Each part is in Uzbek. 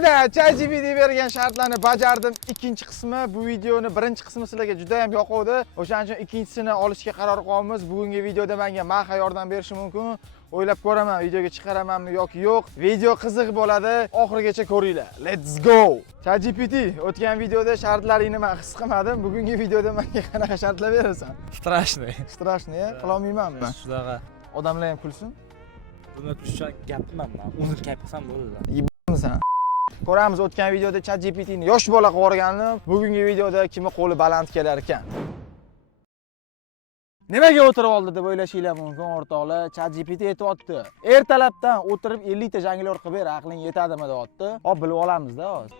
Mana ChatGPT bergan shartlarni bajardim. Ikkinchi qismi bu videoni birinchi qismi sizlarga juda ham yoquvdi. O'shaning uchun ikkinchisini olishga qaror qilamiz. Bugungi videoda menga Maha yordam berishi mumkin. O'ylab ko'raman, videoga chiqaramanmi yoki yo'q. Video qiziq bo'ladi. Oxirigacha ko'ringlar. Let's go. ChatGPT o'tgan videoda shartlaringni men his qilmadim. Bugungi videoda menga qanaqa shartlar berasan? Strashniy. Strashniy, qila olmaymanmi? Shunaqa. Odamlar ham kulsin. Buni kuchli gapman men. Uni gap qilsam bo'ladi. Yibmisan. Ko'ramiz o'tgan videoda ChatGPTni yosh bola qilib yuborganini, bugungi videoda kimni qo'li baland kelar ekan. Nimaga o'tirib oldi deb o'ylashinglar mumkin o'rtoqlar. ChatGPT aytibdi. Ertalabdan o'tirib 50 ta janglar qilib ber, aqling yetadimi deyapti. Hop bilib olamiz-da hozir.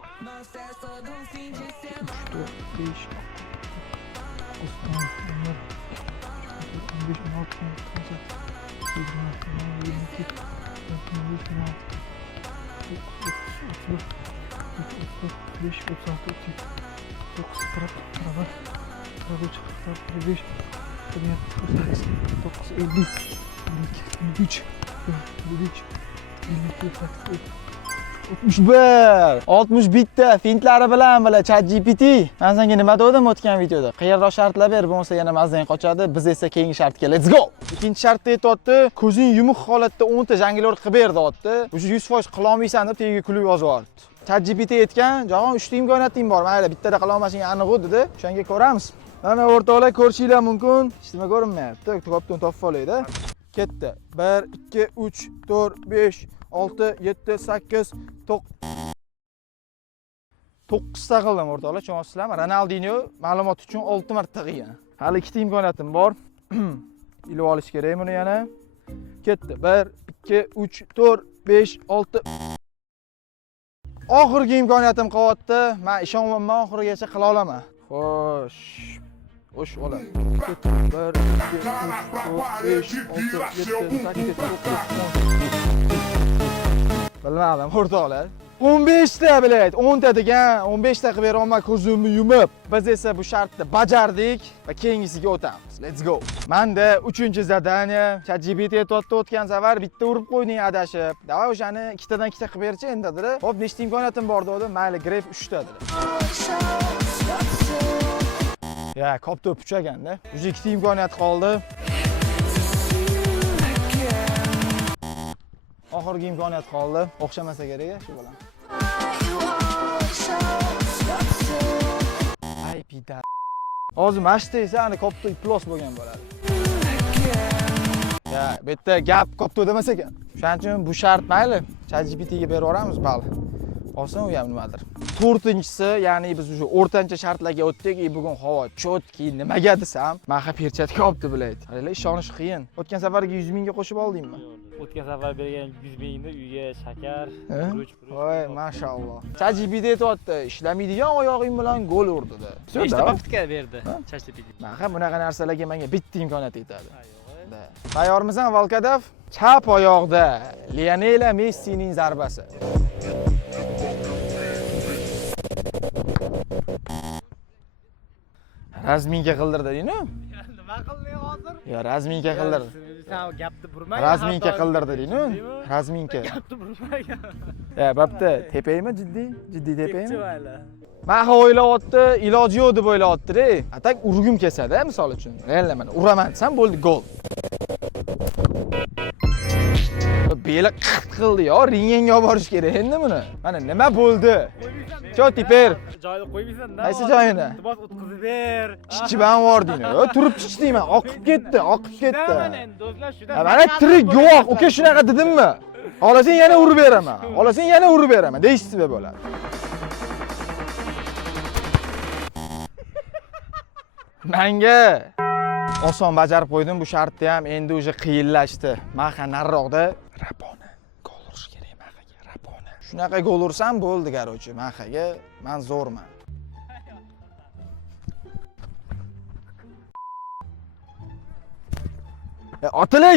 61 ta fintlari bilan ChatGPT. Men senga nima dedim o'tgan videoda? Qayerroq shartlar ber, bo'lmasa yana mazang qochadi. Biz esa keyingi shartga let's go. Ikkinchi shartda aytibdi, ko'zing yumuq holatda 10 ta janglar qilib ber deyapti. O'sha 100% qila olmaysan deb tagiga kulib yozib yubordi. ChatGPT aytgan, "Jog'on 3 ta imkoniyating bor. Mayli, bittada qila olmasang aniq dedi." O'shanga ko'ramiz. Mana o'rtoqlar ko'rishinglar mumkin. Ishtima ko'rinmayapti. Kopdan topib olayda. Ketdi. 1 2 3 4 5 6 7 8 9 ta qildim o'rtoqlar, tushunasizlarmi? Ronaldinho ma'lumot uchun 6 marta qilgan. Hali 2 ta imkoniyatim bor. Ilib olish kerak buni yana. Ketdi. 1 2 3 4 5 6 Oxirgi imkoniyatim qolyapti. Men ishonmayman, oxirigacha qila olaman. Xo'sh. Xo'sh, olay. 1 2 3 4 5 6 7 8 9 Bilmadim o'rtoqlar. 15 ta bilet, 10 ta degan, 15 ta qilib bera olmay ko'zimni yumib. Biz esa bu shartni bajardik va keyingisiga o'tamiz. Let's go. Menda 3-zadaniya. ChatGPT aytibdi o'tgan safar bitta urib qo'yding adashib. Davay o'shani ikkitadan ikkita qilib berchi endi dedi. Xo'p, nechta imkoniyatim bor dedi. Mayli, gref 3 ta dedi. Ya, kopda puchaganda. O'sha 2 ta imkoniyat qoldi. Oxirgi imkoniyat qoldi. O'xshamasa kerak shu bilan. Ay pida. Hozir mashta esa ana kopda plus bo'lgan bo'ladi. Ya, bu yerda gap kopda demas ekan. Shuning uchun bu shart mayli. ChatGPT ga berib yuboramiz, bali. Olsin u ham nimadir. 4-inchisi, ya'ni biz o'sha o'rtancha shartlarga o'tdik. Bugun havo chotki, nimaga desam, Maha perchatka olibdi bilaydi. Hali ishonish qiyin. O'tgan safarga 100 mingga qo'shib oldingmi? O'tgan safar bergan 100 mingni uyga shakar, guruch. Voy, mashalloh. ChatGPT aytibdi, ishlamaydigan oyog'ing bilan gol urdi dedi. Nechta papka berdi ChatGPT? Maha bunaqa narsalarga menga bitta imkoniyat yetadi. Tayyormisan, Volkadov? Chap oyoqda Lionel Messining zarbasi. Razminka qildirding-ku? Nima qilding hozir? Yo, razminka qildirdi. Sen gapni burmay. Razminka qildirding-ku? Razminka. Gapni burmagan. Ya, bo'pti, tepaymi jiddiy? Jiddiy tepaymi? Chimayla. Maha o'ylayapti, iloji yo'q deb o'ylayapti-da. Atak urgim kelsa-da, misol uchun. Real mana uraman desam bo'ldi, gol. Beli qildi-yo, ringga olib borish kerak endi buni. Mana nima bo'ldi? Cho teper. Joyini qo'ymaysan-da. Qaysi joyini? Iltimos o'tkazib ber. Chichiban bording. Yo, turib chichdingman, oqib ketdi. Mana endi do'stlar shuda. Mana tirik guvoh, uka shunaqa dedimmi? Xolasang yana urib beraman. Xolasang yana urib beraman. Deysizmi bo'ladi? Menga oson bajarib qo'ydim bu shartni ham, endi o'sha qiyinlashdi. Maha nariroqda Rapona gol urish kerak Mahaga, Rapona. Shunaqa gol ursam bo'ldi, garochi. Mahaga men zo'rman. Otilay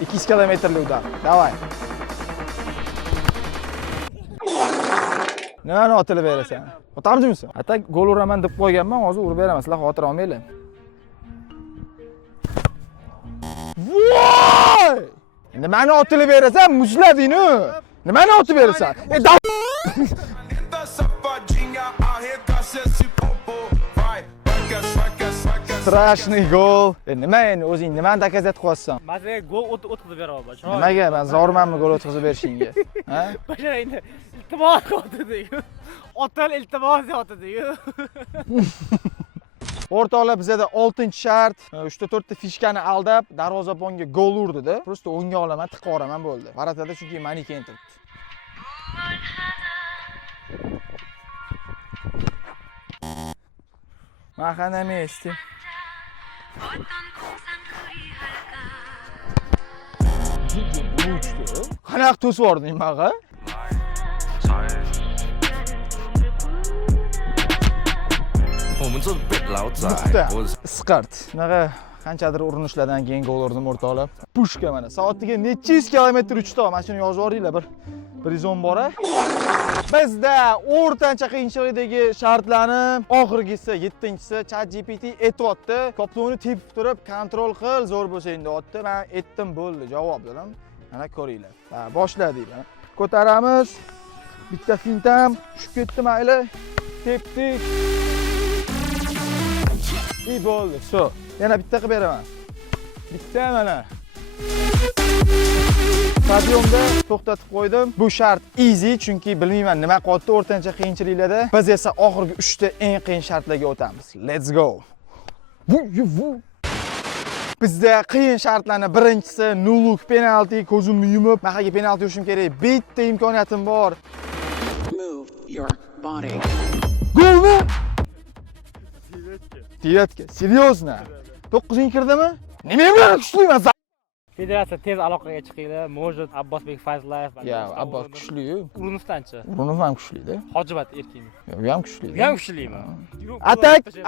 200 kilometrlik udar. Davay. Nimani otilib berasan? Otamjimisan? Atak gol uraman deb qo'yganman, hozir urib beraman. Sizlar xotir olmanglar. Voy! Nimani otilib berasan? Mujlading-ku. Nimani otib berasan? Strashniy gol. Nima endi o'zing nimani dokazat qilyapsan? Mazga gol o'tkazib beraman. Nimaga men zormanmi gol o'tkazib berishingga? Ha? Bashara endi iltimos qildi-ku. Otal iltimos yotdi-ku. O'rtoqlar bizda 6-shart 3-4 ta fishkani aldab darvozabonga gol urdi-da. Prosta o'ngga olaman, tiqib yuboraman bo'ldi. Varatada chunki maniken turibdi. Mahana messi. Qanaqa to'sib yording maga? Isqart. Bunaqa qanchadir urinishlardan keyin gol urdim o'rtoqlar. Pushka mana. Soatiga necha yuz kilometr uchdi. Mana shuni yozib yuboringlar bir. Bir izon bor-a. Bizda o'rtancha qiyinchilikdagi shartlarni oxirgisi 7-si ChatGPT aytibdi. Koptoni tepib turib kontrol qil, zo'r bo'lsa endi deyapti. Men aytdim bo'ldi, javob dedim. Mana ko'ringlar. Ha, boshladik. Ko'taramiz. Bitta fintam tushib ketdi mayli. Tepdik. İyi bo'ldi. So, yana bitta qilib beraman. Bitta mana. Stadionda to'xtatib qo'ydim. Bu shart easy, chunki bilmayman nima qilyapti o'rtancha qiyinchiliklarda. Biz esa oxirgi 3 ta eng qiyin shartlarga o'tamiz. Let's go. Bizda qiyin shartlarni birinchisi nulluk penalti, ko'zimni yumib, mahaga penalti urishim kerak. Bitta imkoniyatim bor. Move your body. Golmi? Devatka. Серьезно? 9-ga kirdimi? Nima bilan kuchliman? Federatsiya tez aloqaga chiqinglar. Может, Abbosbek Fazlayev. Ya, Abbos kuchli-yu. Urunovdanchi. Urunov ham kuchli-da. Hojibat Erkin. U ham kuchli. Bu ham kuchlimi?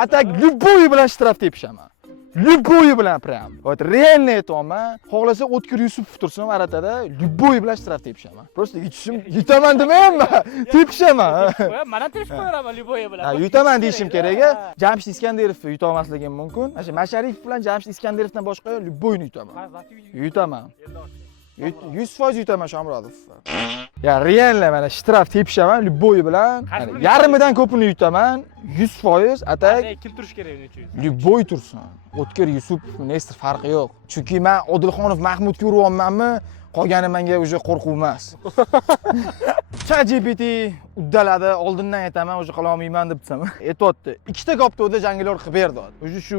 Atak любой bilan shtraf tepishaman. Любой bilan prям. Вот реально aytayapman. Xohlasa O'tkir Yusupov tursin varatada, любой bilan shtraf tepishaman. Просто yutaman demayman. Tepishaman. Mana tepishib qo'yaman любой bilan. Ha, yutaman deyishim kerak-a. Jamshid Iskandarovni yuta olmasligim mumkin. Mana Masharipov bilan Jamshid Iskandarovdan boshqa любойni yutaman. Yutaman. 100% yutaman Shomurodov. Ya real mana shtraf tepishaman любой bilan. Yarimidan ko'pini yutaman. 100% atak. Kim turish kerak uni uchun? Любой tursin. O'tkir Yusupov, Nestor farqi yo'q. Chunki men Odilxonov Mahmudga uryapmanmi, qolgani menga уже qo'rquv emas. ChatGPT uddaladi, oldindan aytaman, уже qila olmayman debsam. Aytibdi. Ikkita koptoda janglar qilib berdi.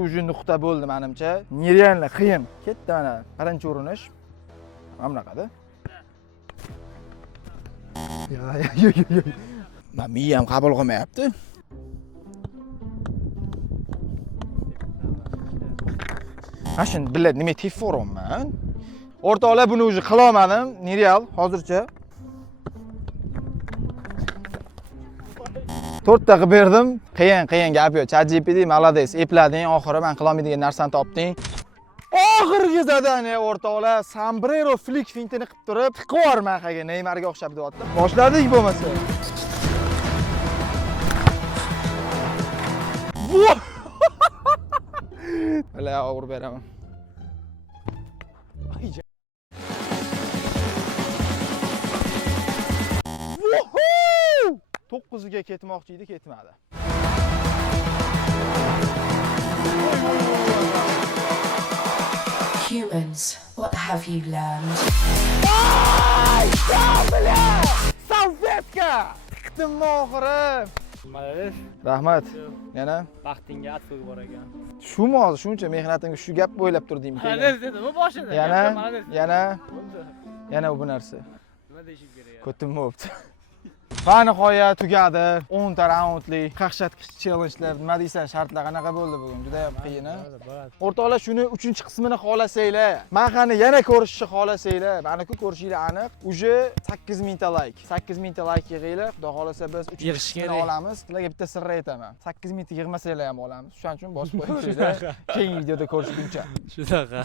Уже nuqta bo'ldi menimcha. Nerealni qiyin. Ketdi mana birinchi urinish. Mana bunaqada. Yo. Men miyam qabul qilmayapti. Ashin bilad nima tepib o'raman. O'rtoqlar buni o'zi qila olmadim. Nereal hozircha. 4 ta qilib berdim. Qiyin gap yo'q. ChatGPT молодец. Eplading, oxiri men qila olmaydigan narsani topding. Oxirgi zadaniya o'rtoqlar, sombrero flick fintini qilib turib, tiqib yuborman haqiga Neymarga o'xshab deyapti. Boshladik bo'lmasa. Hala urib beraman. 9ga ketmoqchi edi, ketmadi. Humans, what have you learned? Salfetka! Tiqdim oxiri. Malades. Rahmat. Yana Baxtingga atib bor ekan. shumi hozir shuncha mehnatimga shu gap bo'ylab turdingmi? Malades dedimi boshida? Yana bu narsa. Nima deyishim kerak? Ko'tim bo'pti. Va nihoyat tugadi. 10 ta raundli qaqshatqich challengelar, nima deysan, shartlar qanaqa bo'ldi bugun? Juda ham qiyin a. O'rtoqlar, shuni 3-qismini xohlasanglar, mahani yana ko'rishni xohlasanglar, mani-ku ko'rishinglar aniq. Uje 8000 ta like. 8000 ta like yig'inglar. Xudo xolasa biz 3-qismini olamiz. Sizlarga bitta sir aytaman. 8000 ta yig'masanglar ham olamiz. Shuning uchun bosib qo'yinglar. Keyingi videoda ko'rishguncha. Shunaqa.